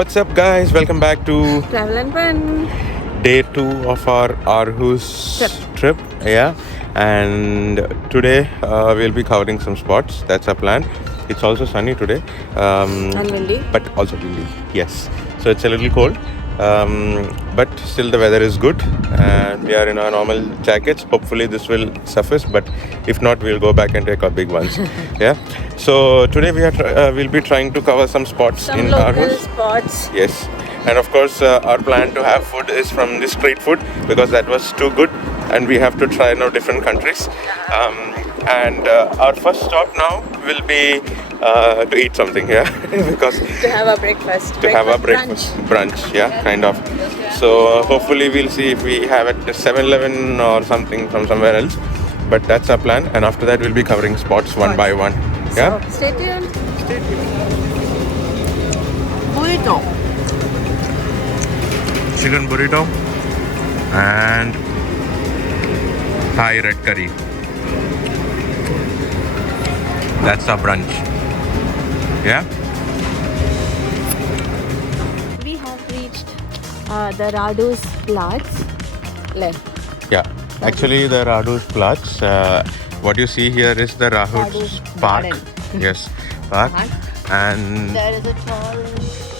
What's up, guys? Welcome back to Travel and Fun. day 2 of our Aarhus trip. Yeah, and today we'll be covering some spots. That's our plan. It's also sunny today, And windy. but also windy. Yes, so it's a little cold, but still the weather is good, and we are in our normal jackets. Hopefully, this will suffice. But if not, we'll go back and take our big ones. Yeah. So today we'll be trying to cover some spots Some in local Aarhus. spots. Yes, and of course, our plan to have food is from the street food because that was too good, and we have to try now different countries. And our first stop now will be to eat something here because To have a breakfast. to have a breakfast brunch, yeah, kind of. So hopefully we'll see if we have at 7-Eleven or something from somewhere else. But that's our plan, and after that we'll be covering spots one by one. Yeah. So, stay tuned. Burrito. Chicken burrito and Thai red curry. That's our brunch. Yeah. We have reached the Radu's Platz. Yeah. Actually, the Aarhus Platz. What you see here is the Aarhus Park. Garden. Yes, park. And There is a tall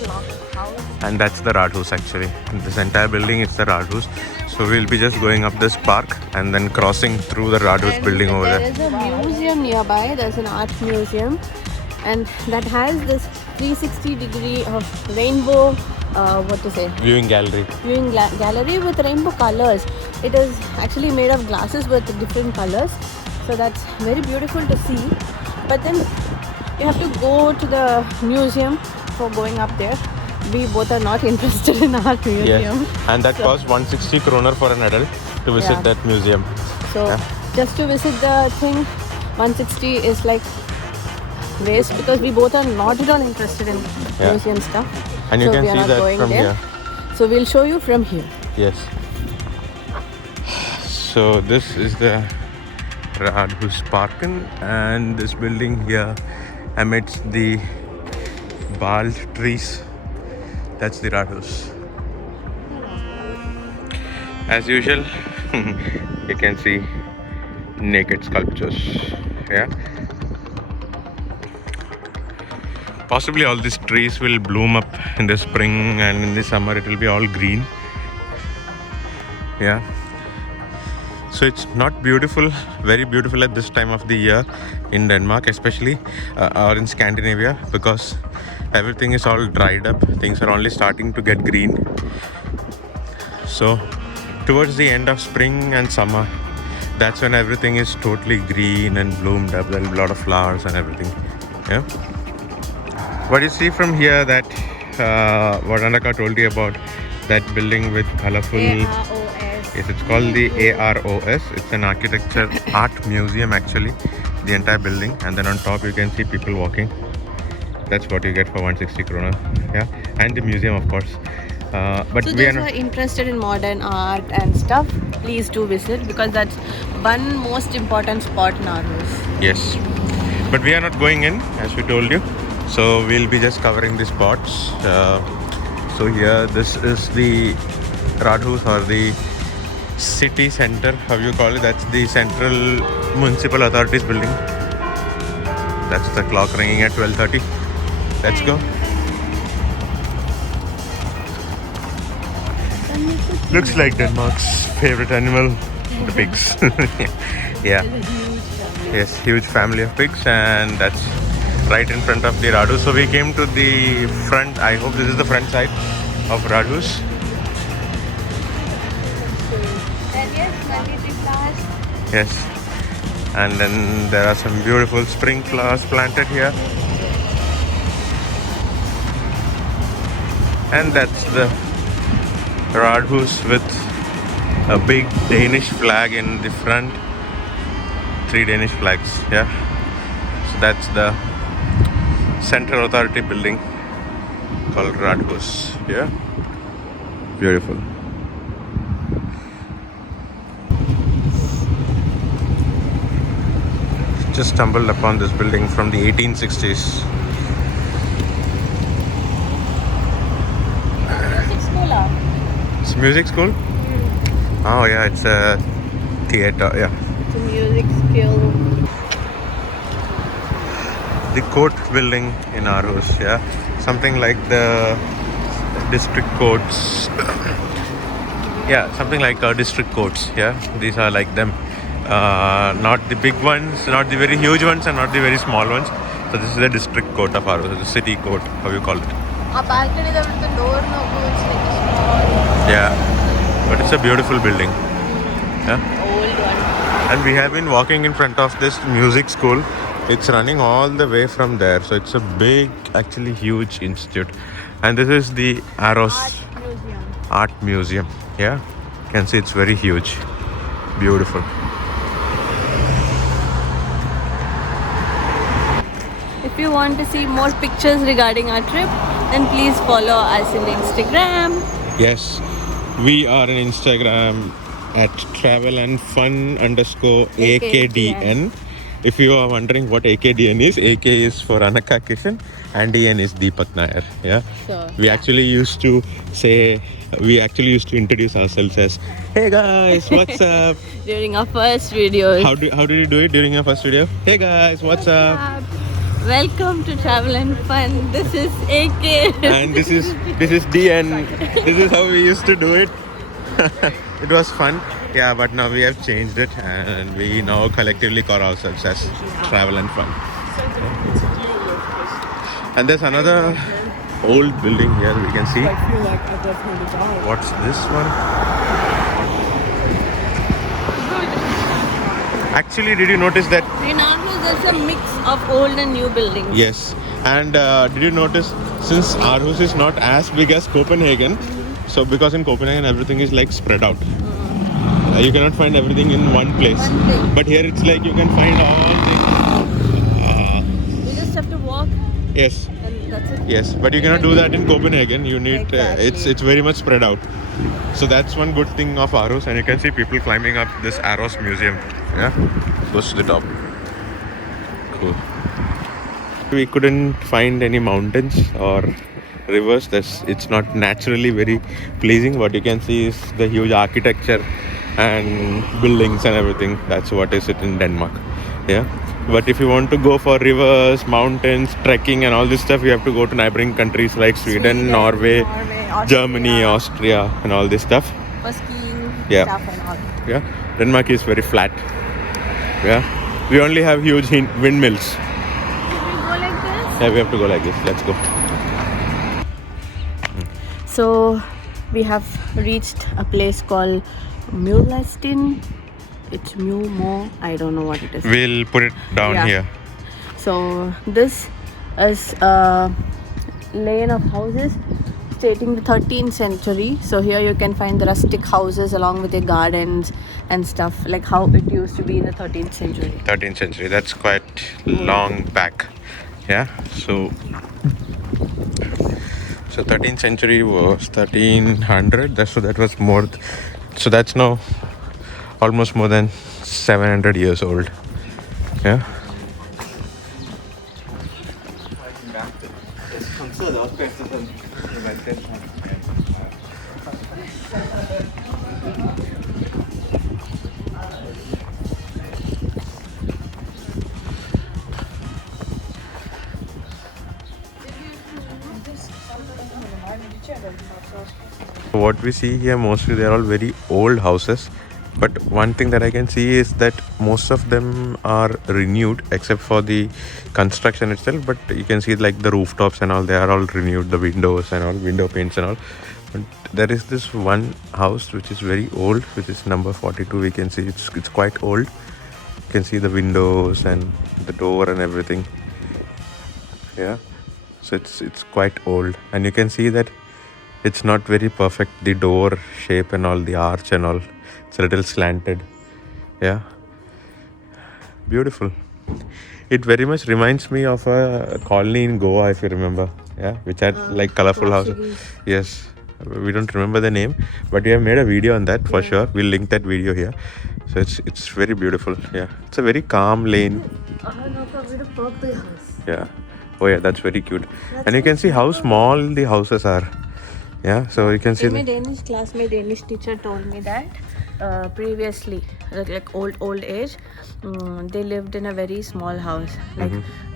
clock house. and that's the Aarhus actually. This entire building is the Aarhus. So we'll be just going up this park and then crossing through the Aarhus building over There there. is a museum nearby. There's an art museum, and that has this 360-degree of rainbow. Viewing gallery. Viewing gallery with rainbow colors. It is actually made of glasses with different colors, so that's very beautiful to see. But then you have to go to the museum for going up there. We both are not interested in art museum. Yes. And that costs 160 kroner for an adult to visit Yeah. that museum. So just to visit the thing, 160 is like waste because we both are not at all interested in museum stuff. And you So can we are see not that going from there. here. So we'll show you from here. Yes. So this is the Aarhus Parken, and this building here amidst the bald trees. That's the Aarhus. As usual, you can see naked sculptures. Yeah. Possibly all these trees will bloom up in the spring, and in the summer it will be all green. Yeah. So it's not beautiful, very beautiful at this time of the year in Denmark, especially or in Scandinavia, because everything is all dried up. Things are only starting to get green. So towards the end of spring and summer, that's when everything is totally green and bloomed up. There'll be a lot of flowers and everything. Yeah. What you see from here, that what Anaka told you about, that building with colorful. AROS. Yes, it's called the AROS. It's an architecture art museum actually, the entire building, and then on top you can see people walking. That's what you get for 160 krona. Yeah, and the museum of course. But So we are those who not. are interested in modern art and stuff, please do visit because that's one most important spot in Aarhus. Yes, but we are not going in as we told you. So we'll be just covering the spots. So here, this is the Aarhus, or the city center, how you call it. That's the Central Municipal Authorities building. That's the clock ringing at 12:30. Let's go. Looks like Denmark's favorite animal, the pigs. Yeah. Yes, huge family of pigs, and that's right in front of the Aarhus. So we came to the front. I hope this is the front side of Aarhus. And yes, Manditri flowers. Yes, and then there are some beautiful spring flowers planted here, and that's the Aarhus with a big Danish flag in the front. 3 Danish flags. Yeah, so that's the Central Authority building called Aarhus. Yeah, beautiful. Just stumbled upon this building from the 1860s. It's music school? Oh yeah, it's a theater, yeah. It's a music skill. The court building in Aarhus, yeah. Something like the district courts. Yeah, something like district courts, yeah. These are like them. Not the big ones, not the very huge ones, and not the very small ones. So this is the district court of Aarhus, the city court, how you call it. A balcony with the door no it's like a small. Yeah, but it's a beautiful building. Yeah. Old one. And we have been walking in front of this music school. It's running all the way from there. So it's a big, actually huge institute. And this is the Aarhus Art Museum. Yeah, you can see it's very huge. Beautiful. If you want to see more pictures regarding our trip, then please follow us in Instagram. Yes, we are on Instagram at travel and fun _ AKDN. If you are wondering what AKDN is, AK is for Anaka Kishan and DN is Deepak Nair. Yeah. So We actually used to introduce ourselves as, hey guys, what's up? during our first videos. How did you do it during your first video? Hey guys, what's up? Welcome to Travel and Fun. This is AK. And this is DN. This is how we used to do it. It was fun. Yeah, but now we have changed it and we now collectively call ourselves as Travel and Fun. And there's another old building here we can see. What's this one? Actually, did you notice that? In Aarhus, there's a mix of old and new buildings. Yes. And did you notice, since Aarhus is not as big as Copenhagen, so because in Copenhagen everything is like spread out. You cannot find everything in one place. But here it's like you can find all the... You just have to walk Yes. and that's it. Yes, but you cannot do that in Copenhagen. You need Exactly. it's very much spread out. So that's one good thing of Aarhus, and you can see people climbing up this Aarhus Museum. Yeah, goes to the top. Cool. We couldn't find any mountains or rivers. It's not naturally very pleasing. What you can see is the huge architecture and buildings and everything. That's what is it in Denmark. Yeah. But if you want to go for rivers, mountains, trekking and all this stuff, you have to go to neighboring countries like Sweden, Norway, Austria. Germany, Austria and all this stuff. For skiing Yeah. stuff and all. Yeah. Denmark is very flat. Yeah. We only have huge windmills. Can we go like this? Yeah, we have to go like this. Let's go. So we have reached a place called Møllestien. It's I don't know what it is. We'll put it down Yeah. here. So this is a lane of houses dating the 13th century. So here you can find the rustic houses along with the gardens and stuff, like how it used to be in the 13th century. 13th century. That's quite long back. Yeah. So 13th century was 1300. That was more. So that's now almost more than 700 years old. Yeah. What we see here mostly, they're all very old houses, but one thing that I can see is that most of them are renewed except for the construction itself. But you can see like the rooftops and all, they are all renewed, the windows and all, window paints and all. But there is this one house which is very old, which is number 42. We can see it's quite old. You can see the windows and the door and everything. Yeah, so it's quite old, and you can see that it's not very perfect, the door shape and all, the arch and all, it's a little slanted. Yeah, beautiful. It very much reminds me of a colony in Goa, if you remember. Yeah, which had like colorful houses. Yes, we don't remember the name, but we have made a video on that for sure. We'll link that video here. So it's very beautiful. Yeah, it's a very calm lane. Yeah. Oh yeah, that's very cute. And you can see how small the houses are. Yeah, so you can see In my the, Danish class, my Danish teacher told me that previously, like old age, they lived in a very small house. Like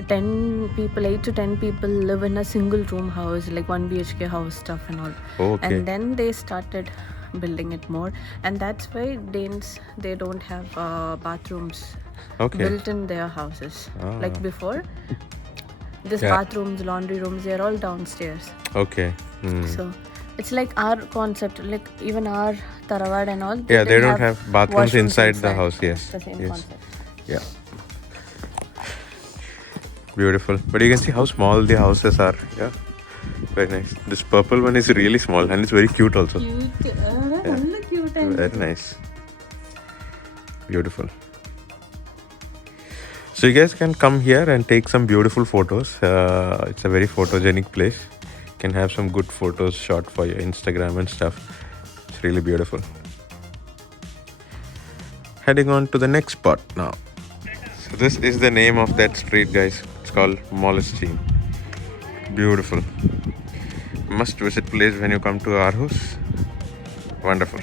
10 people, 8 to 10 people live in a single room house, like 1 BHK house stuff and all. okay. And then they started building it more, and that's why Danes, they don't have bathrooms Okay. built in their houses. Like before, this Yeah. bathrooms, laundry rooms, they're all downstairs. Okay. So it's like our concept, like even our Tarawad and all. Yeah, they didn't don't have bathrooms washrooms inside the house. Yes. It's the same Yes. concept. Yeah. Beautiful. But you can see how small the houses are. Yeah. Very nice. This purple one is really small and it's very cute also. Cute. Cute. Very nice. Beautiful. So you guys can come here and take some beautiful photos. It's a very photogenic place. You can have some good photos shot for your Instagram and stuff. It's really beautiful. Heading on to the next spot now. So this is the name of that street, guys. It's called Møllestien. Beautiful. Must visit place when you come to Aarhus. Wonderful.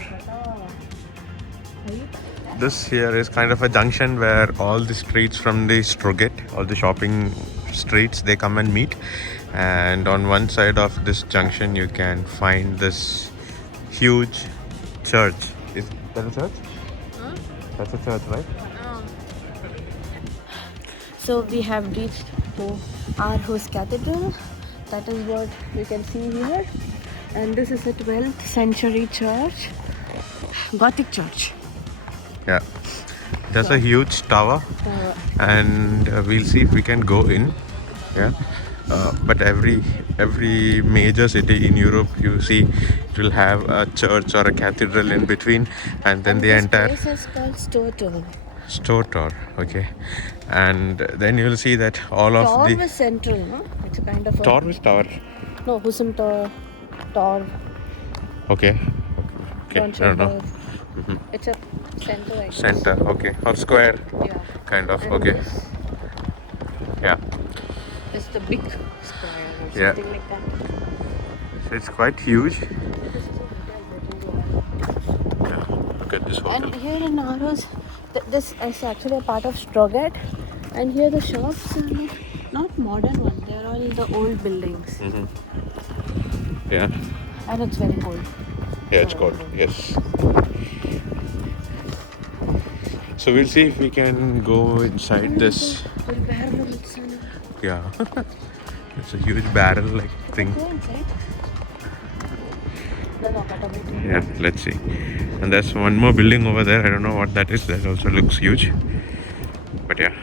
This here is kind of a junction where all the streets from the Strugget, all the shopping streets, they come and meet. And on one side of this junction, you can find this huge church. Is that a church? That's a church, right? So we have reached to Aarhus Cathedral. That is what you can see here. And this is a 12th century church, Gothic church. Yeah. There's a huge tower, and we'll see if we can go in. Yeah. But every major city in Europe, you see, it will have a church or a cathedral in between, and then the entire This place is called store tower. Okay. And then you'll see that all of Tor the was central, no? It's a kind of a... Tor is tower. No, Husum Tor. Okay. Okay. I don't know. It's a center, I guess. Center. Okay. Or square. Yeah. Kind of. And Okay. this Yeah. is the big square or Yeah. something like that. So it's quite huge. Yeah. Look at this hotel. And here in Aarhus, this is actually a part of Strugget. And here the shops are not modern ones. They're all the old buildings. Yeah. And it's very cold. Yeah, it's cold. Yes. So we'll see if we can go inside this. Yeah. It's a huge barrel-like thing. Go inside. Yeah, let's see. And there's one more building over there. I don't know what that is. That also looks huge. But yeah,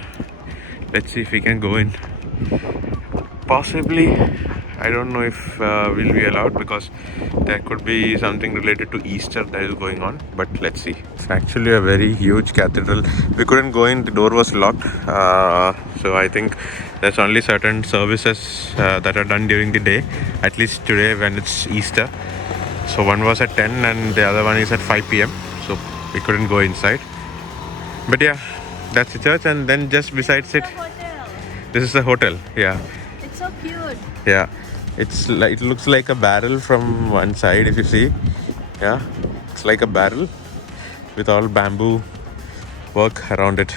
let's see if we can go in. Possibly, I don't know if we'll be allowed because there could be something related to Easter that is going on. But let's see. It's actually a very huge cathedral. We couldn't go in. The door was locked. So I think there's only certain services that are done during the day. At least today when it's Easter. So one was at 10 and the other one is at 5 p.m. So we couldn't go inside. But yeah, that's the church, and then just besides it, this is a hotel. Yeah. It's so cute. Yeah. It's like, it looks like a barrel from one side if you see. Yeah. It's like a barrel with all bamboo work around it.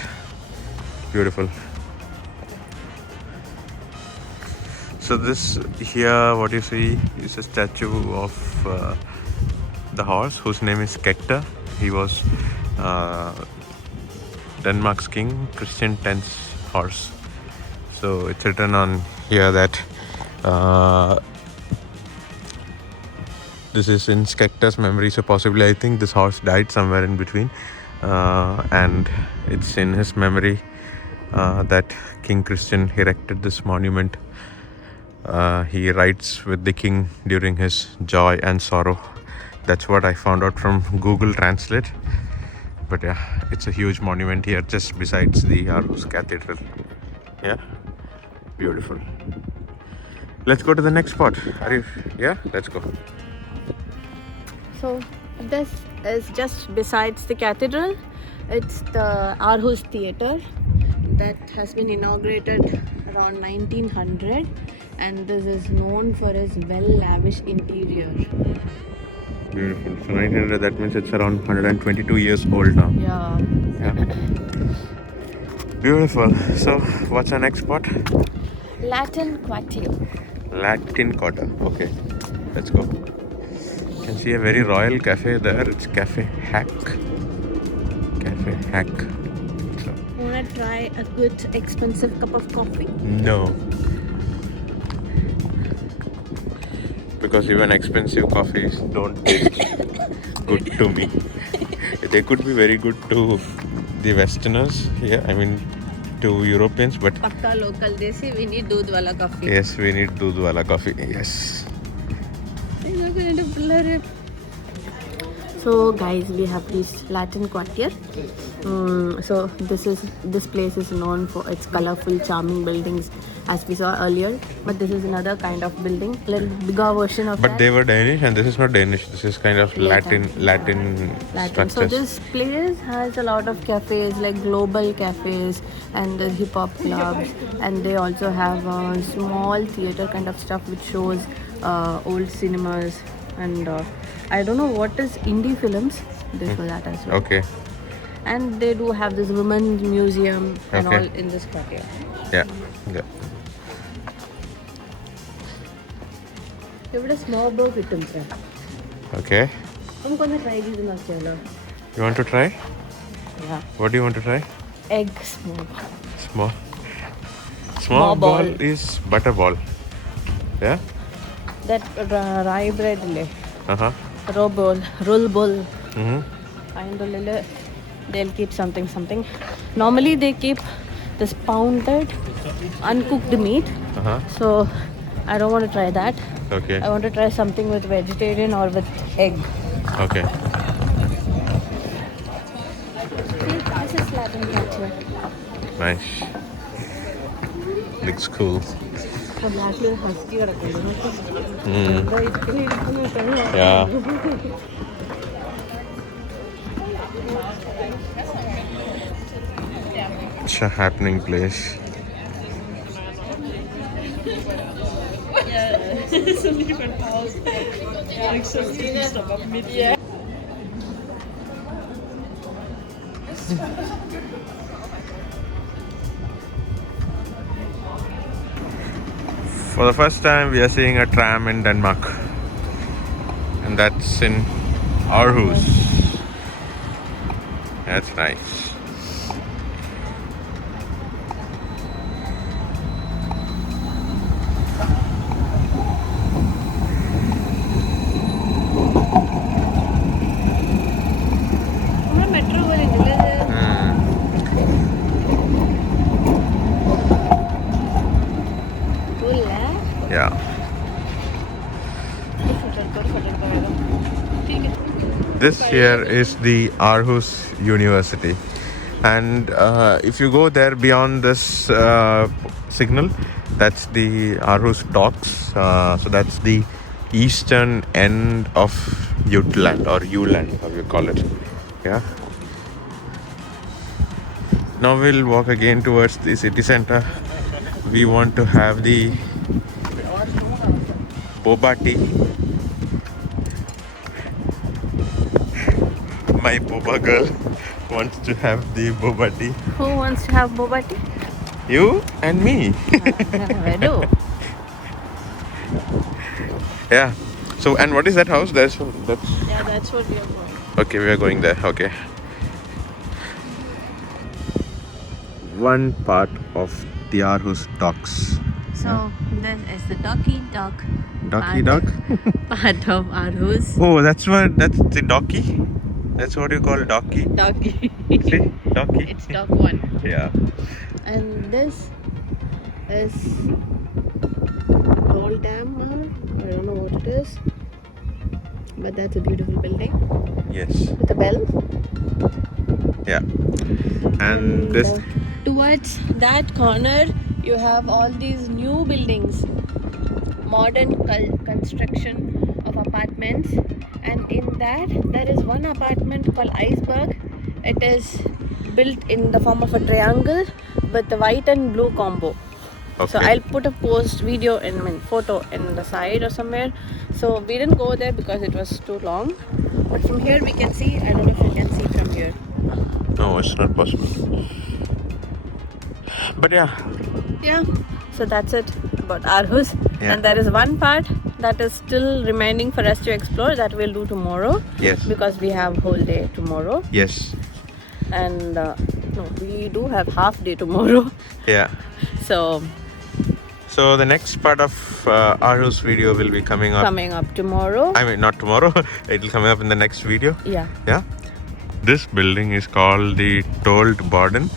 Beautiful. So this here, what you see is a statue of the horse whose name is Cathedral. He was Denmark's king, Christian X's horse. So it's written on here that this is in Skekta's memory. So possibly I think this horse died somewhere in between, and it's in his memory that King Christian erected this monument. He rides with the king during his joy and sorrow. That's what I found out from Google Translate. But yeah, it's a huge monument here just besides the Aarhus Cathedral. Yeah, beautiful. Let's go to the next spot. Are you? Yeah, let's go. So this is just besides the cathedral. It's the Aarhus Theatre that has been inaugurated around 1900, and this is known for its well lavish interior. Beautiful. So 1900, that means it's around 122 years old now. Yeah. Beautiful. So what's our next spot? Latin Quartier. Latin Quarter. Okay, let's go. You can see a very royal cafe there. It's Cafe Hack. Cafe Hack. So, Wanna try a good expensive cup of coffee? no. Because even expensive coffees don't taste good to me. They could be very good to the Westerners here. I mean, to Europeans, but Pakka local. They say we need doodh wala coffee. yes, we need doodh wala coffee. Yes. So guys, we have reached Latin Quartier. So this place is known for its colorful, charming buildings, as we saw earlier. But this is another kind of building, a little bigger version of But that. they were Danish, and this is not Danish. This is kind of Latin structures. So this place has a lot of cafes, like global cafes and the hip hop clubs, and they also have a small theater kind of stuff which shows old cinemas, and I don't know what is indie films. They show that as well. Okay. And they do have this women's museum and Okay. all in this quartier. Yeah. Yeah. Give it a small boat with them. Okay. I'm gonna try these in Australia. You want to try? Yeah. What do you want to try? Egg small. Small. Small ball ball. is butter ball. Yeah. That rye bread le. Uh-huh. Roll bowl. Mm-hmm. And they'll keep something. Normally they keep this pounded uncooked meat. Uh-huh. So I don't want to try that. Okay. I want to try something with vegetarian or with egg. Okay. See, this is Latin culture. Nice. Looks cool. Yeah. It's a happening place. For the first time, we are seeing a tram in Denmark, and that's in Aarhus. That's nice. Yeah. This here is the Aarhus University, and if you go there beyond this signal, that's the Aarhus Docks. So that's the eastern end of Jutland or Uland, how you call it. Yeah. Now we'll walk again towards the city center. We want to have the boba tea. My boba girl wants to have the boba tea. Who wants to have boba tea? You and me. I do. Yeah. So, and what is that house? That's Yeah, that's what we are going. okay. We are going there. Okay. One part of the Aarhus Docks. So this is the Docky Dock. Docky Dock. Part of Aarhus. Oh, that's the docky. That's what you call docky. Docky. See, docky. It's Dock 1. Yeah. And this is Gold Dam. I don't know what it is, but that's a beautiful building Yes. with a bell. Yeah. And this. Towards that corner, you have all these new buildings, modern construction of apartments, and in that there is one apartment called Iceberg. It is built in the form of a triangle with the white and blue combo. So Okay. I'll put a video and photo in the side or somewhere. So we didn't go there because it was too long. But from here we can see. I don't know if you can see from here. No, it's not possible. But yeah. Yeah. So that's it about Aarhus. Yeah. And there is one part that is still remaining for us to explore that we'll do tomorrow. Yes. Because we have whole day tomorrow. Yes. And no, we do have half day tomorrow. Yeah. So the next part of Aarhus video will be coming up tomorrow. I mean, not tomorrow. It will come up in the next video. Yeah. Yeah. This building is called the Toll Borden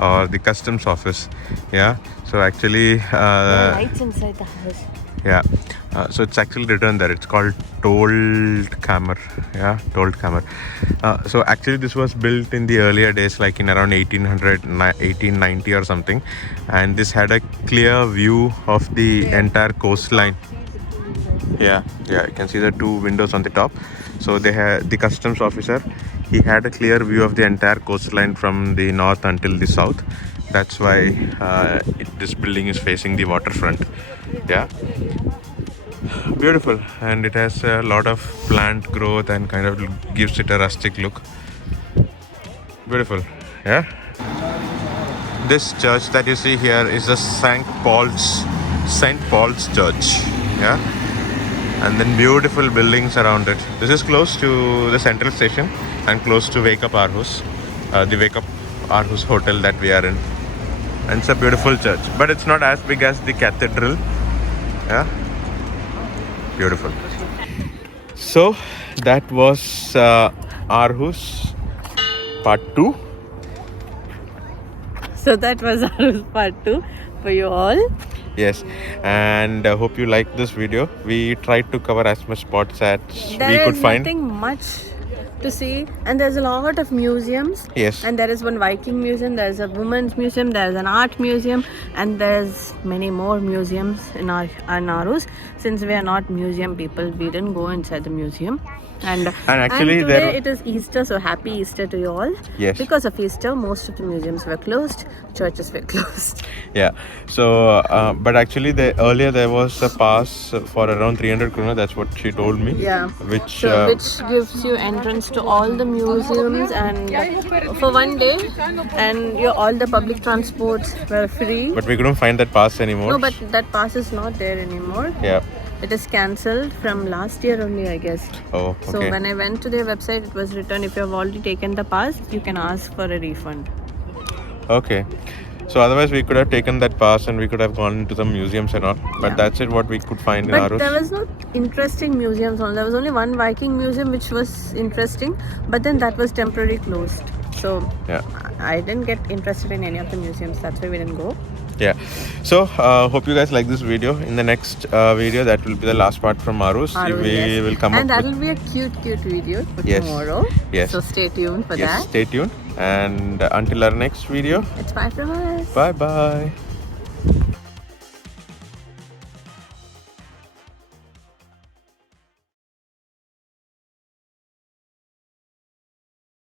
or the Customs Office. Yeah. So actually, Lights inside the house. yeah. So it's actually written there. It's called Tollkammer. Yeah, Tollkammer. So actually, this was built in the earlier days, like in around 1890 or something, and this had a clear view of the entire coastline. Yeah, you can see the 2 windows on the top. So they had the customs officer. He had a clear view of the entire coastline from the north until the south. That's why this building is facing the waterfront. Yeah. Beautiful, and it has a lot of plant growth and kind of gives it a rustic look. Beautiful. Yeah. This church that you see here is the St. Paul's Church. Yeah. And then beautiful buildings around it. This is close to the central station and close to Wake Up Aarhus, the Wake Up Aarhus hotel that we are in. And it's a beautiful church, but it's not as big as the cathedral. Yeah. Beautiful. So that was Aarhus part 2. So that was Aarhus part 2 for you all. Yes, and I hope you like this video. We tried to cover as much spots as we could find. There is nothing much to see, and there's a lot of museums. Yes. And there is one Viking museum, there's a women's museum, there's an art museum, and there's many more museums in Aarhus. Since we are not museum people, we didn't go inside the museum. And actually today it is Easter, so happy Easter to you all. Yes. Because of Easter, most of the museums were closed, churches were closed. Yeah. So, but actually, earlier there was a pass for around 300 krona. That's what she told me. Yeah. Which which gives you entrance to all the museums and for one day, and all the public transports were free. But we couldn't find that pass anymore. No, but that pass is not there anymore. Yeah. It is cancelled from last year only, I guess. Oh, okay. So when I went to their website, it was written if you have already taken the pass, you can ask for a refund. Okay. So otherwise we could have taken that pass and we could have gone to some museums and all. But that's it what we could find in Aarhus. But there was no interesting museums only. There was only one Viking museum which was interesting, but then that was temporarily closed. So yeah. I didn't get interested in any of the museums. That's why we didn't go. Yeah. So hope you guys like this video. In the next video, that will be the last part from Aarhus. We will come and up that will be a cute video for Yes. tomorrow. Yes. So stay tuned for that. Stay tuned. And until our next video, It's bye from us. bye bye.